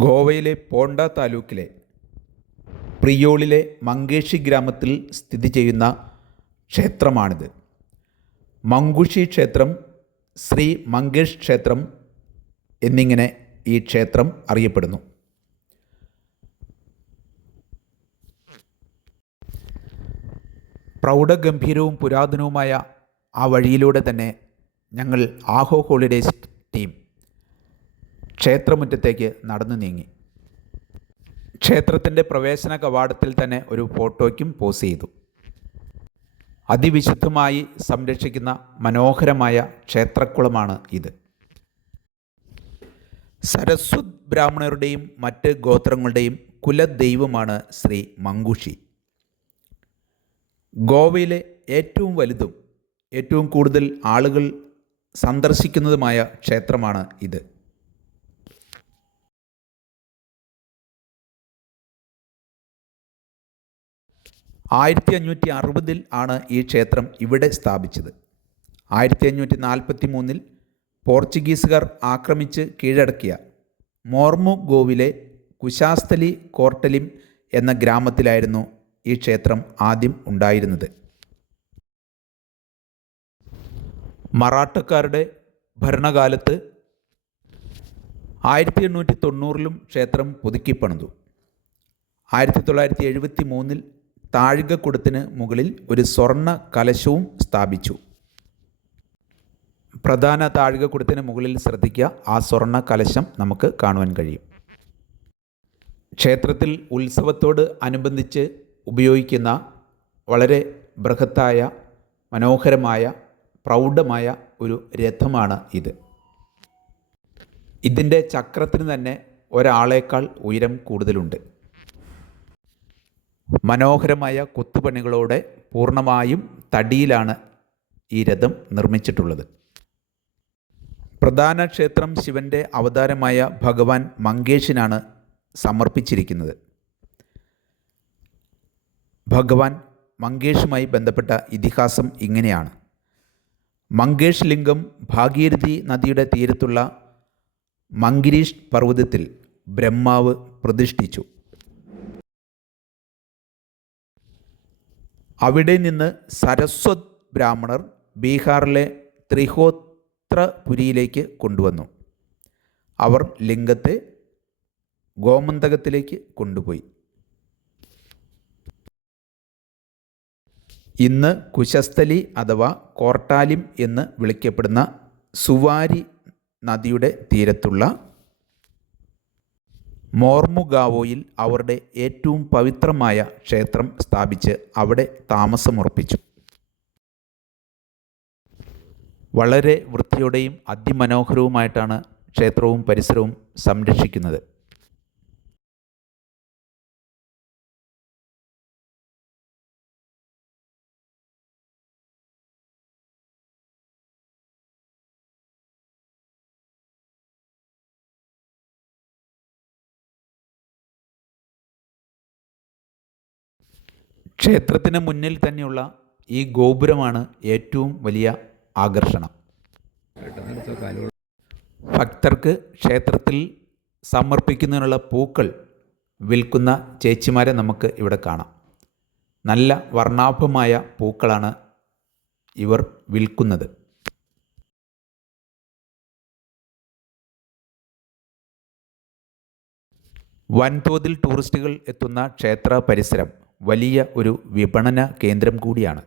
ഗോവയിലെ പോണ്ട താലൂക്കിലെ പ്രിയോളിലെ മങ്കേഷി ഗ്രാമത്തിൽ സ്ഥിതി ചെയ്യുന്ന ക്ഷേത്രമാണിത്. മങ്കുഷി ക്ഷേത്രം, ശ്രീ മങ്കേഷ് ക്ഷേത്രം എന്നിങ്ങനെ ഈ ക്ഷേത്രം അറിയപ്പെടുന്നു. പ്രൗഢഗംഭീരവും പുരാതനവുമായ ആ വഴിയിലൂടെ തന്നെ ഞങ്ങൾ ആഹോ ഹോളിഡേയ്സ് ടീം ക്ഷേത്രമുറ്റത്തേക്ക് നടന്നു നീങ്ങി. ക്ഷേത്രത്തിൻ്റെ പ്രവേശന കവാടത്തിൽ തന്നെ ഒരു ഫോട്ടോയ്ക്കും പോസ് ചെയ്തു. അതിവിശുദ്ധമായി സംരക്ഷിക്കുന്ന മനോഹരമായ ക്ഷേത്രക്കുളമാണ് ഇത്. സരസ്വത് ബ്രാഹ്മണരുടെയും മറ്റ് ഗോത്രങ്ങളുടെയും കുലദൈവമാണ് ശ്രീ മങ്കുഷി. ഗോവയിലെ ഏറ്റവും വലുതും ഏറ്റവും കൂടുതൽ ആളുകൾ സന്ദർശിക്കുന്നതുമായ ക്ഷേത്രമാണ് ഇത്. 1560 ആണ് ഈ ക്ഷേത്രം ഇവിടെ സ്ഥാപിച്ചത്. 1543 പോർച്ചുഗീസുകാർ ആക്രമിച്ച് കീഴടക്കിയ മോർമുഗോവിലെ കുശാസ്ഥലി കോർട്ടലിം എന്ന ഗ്രാമത്തിലായിരുന്നു ഈ ക്ഷേത്രം ആദ്യം ഉണ്ടായിരുന്നത്. മറാഠക്കാരുടെ ഭരണകാലത്ത് 1890 ക്ഷേത്രം പുതുക്കിപ്പണിതു. 1973 താഴികക്കുടത്തിന് മുകളിൽ ഒരു സ്വർണ്ണ കലശവും സ്ഥാപിച്ചു. പ്രധാന താഴികക്കുടത്തിന് മുകളിൽ ശ്രദ്ധിക്കുക, ആ സ്വർണ്ണ കലശം നമുക്ക് കാണുവാൻ കഴിയും. ക്ഷേത്രത്തിൽ ഉത്സവത്തോട് അനുബന്ധിച്ച് ഉപയോഗിക്കുന്ന വളരെ ബൃഹത്തായ മനോഹരമായ പ്രൗഢമായ ഒരു രഥമാണ് ഇത്. ഇതിൻ്റെ ചക്രത്തിന് തന്നെ ഒരാളേക്കാൾ ഉയരം കൂടുതലുണ്ട്. മനോഹരമായ കൊത്തുപണികളോടെ പൂർണ്ണമായും തടിയിലാണ് ഈ രഥം നിർമ്മിച്ചിട്ടുള്ളത്. പ്രധാന ക്ഷേത്രം ശിവൻ്റെ അവതാരമായ ഭഗവാൻ മങ്കേഷിനാണ് സമർപ്പിച്ചിരിക്കുന്നത്. ഭഗവാൻ മങ്കേഷുമായി ബന്ധപ്പെട്ട ഇതിഹാസം ഇങ്ങനെയാണ്. മങ്കേഷ് ലിംഗം ഭാഗീരഥി നദിയുടെ തീരത്തുള്ള മങ്കിരീഷ് പർവ്വതത്തിൽ ബ്രഹ്മാവ് പ്രതിഷ്ഠിച്ചു. അവിടെ നിന്ന് സരസ്വത് ബ്രാഹ്മണർ ബീഹാറിലെ ത്രിഹോത്രപുരിയിലേക്ക് കൊണ്ടുവന്നു. അവർ ലിംഗത്തെ ഗോമന്തകത്തിലേക്ക് കൊണ്ടുപോയി. ഇന്ന് കുശസ്ഥലി അഥവാ കോർട്ടാലിം എന്ന് വിളിക്കപ്പെടുന്ന സുവാരി നദിയുടെ തീരത്തുള്ള മോർമുഗാവോയിൽ അവരുടെ ഏറ്റവും പവിത്രമായ ക്ഷേത്രം സ്ഥാപിച്ച് അവിടെ താമസമുറപ്പിച്ചു. വളരെ വൃത്തിയോടെയും അതിമനോഹരവുമായിട്ടാണ് ക്ഷേത്രവും പരിസരവും സംരക്ഷിക്കുന്നത്. ക്ഷേത്രത്തിന് മുന്നിൽ തന്നെയുള്ള ഈ ഗോപുരമാണ് ഏറ്റവും വലിയ ആകർഷണം. ഭക്തർക്ക് ക്ഷേത്രത്തിൽ സമർപ്പിക്കുന്നതിനുള്ള പൂക്കൾ വിൽക്കുന്ന ചേച്ചിമാരെ നമുക്ക് ഇവിടെ കാണാം. നല്ല വർണ്ണാഭമായ പൂക്കളാണ് ഇവർ വിൽക്കുന്നത്. വൻതോതിൽ ടൂറിസ്റ്റുകൾ എത്തുന്ന ക്ഷേത്ര പരിസരം വലിയ ഒരു വിപണന കേന്ദ്രം കൂടിയാണ്.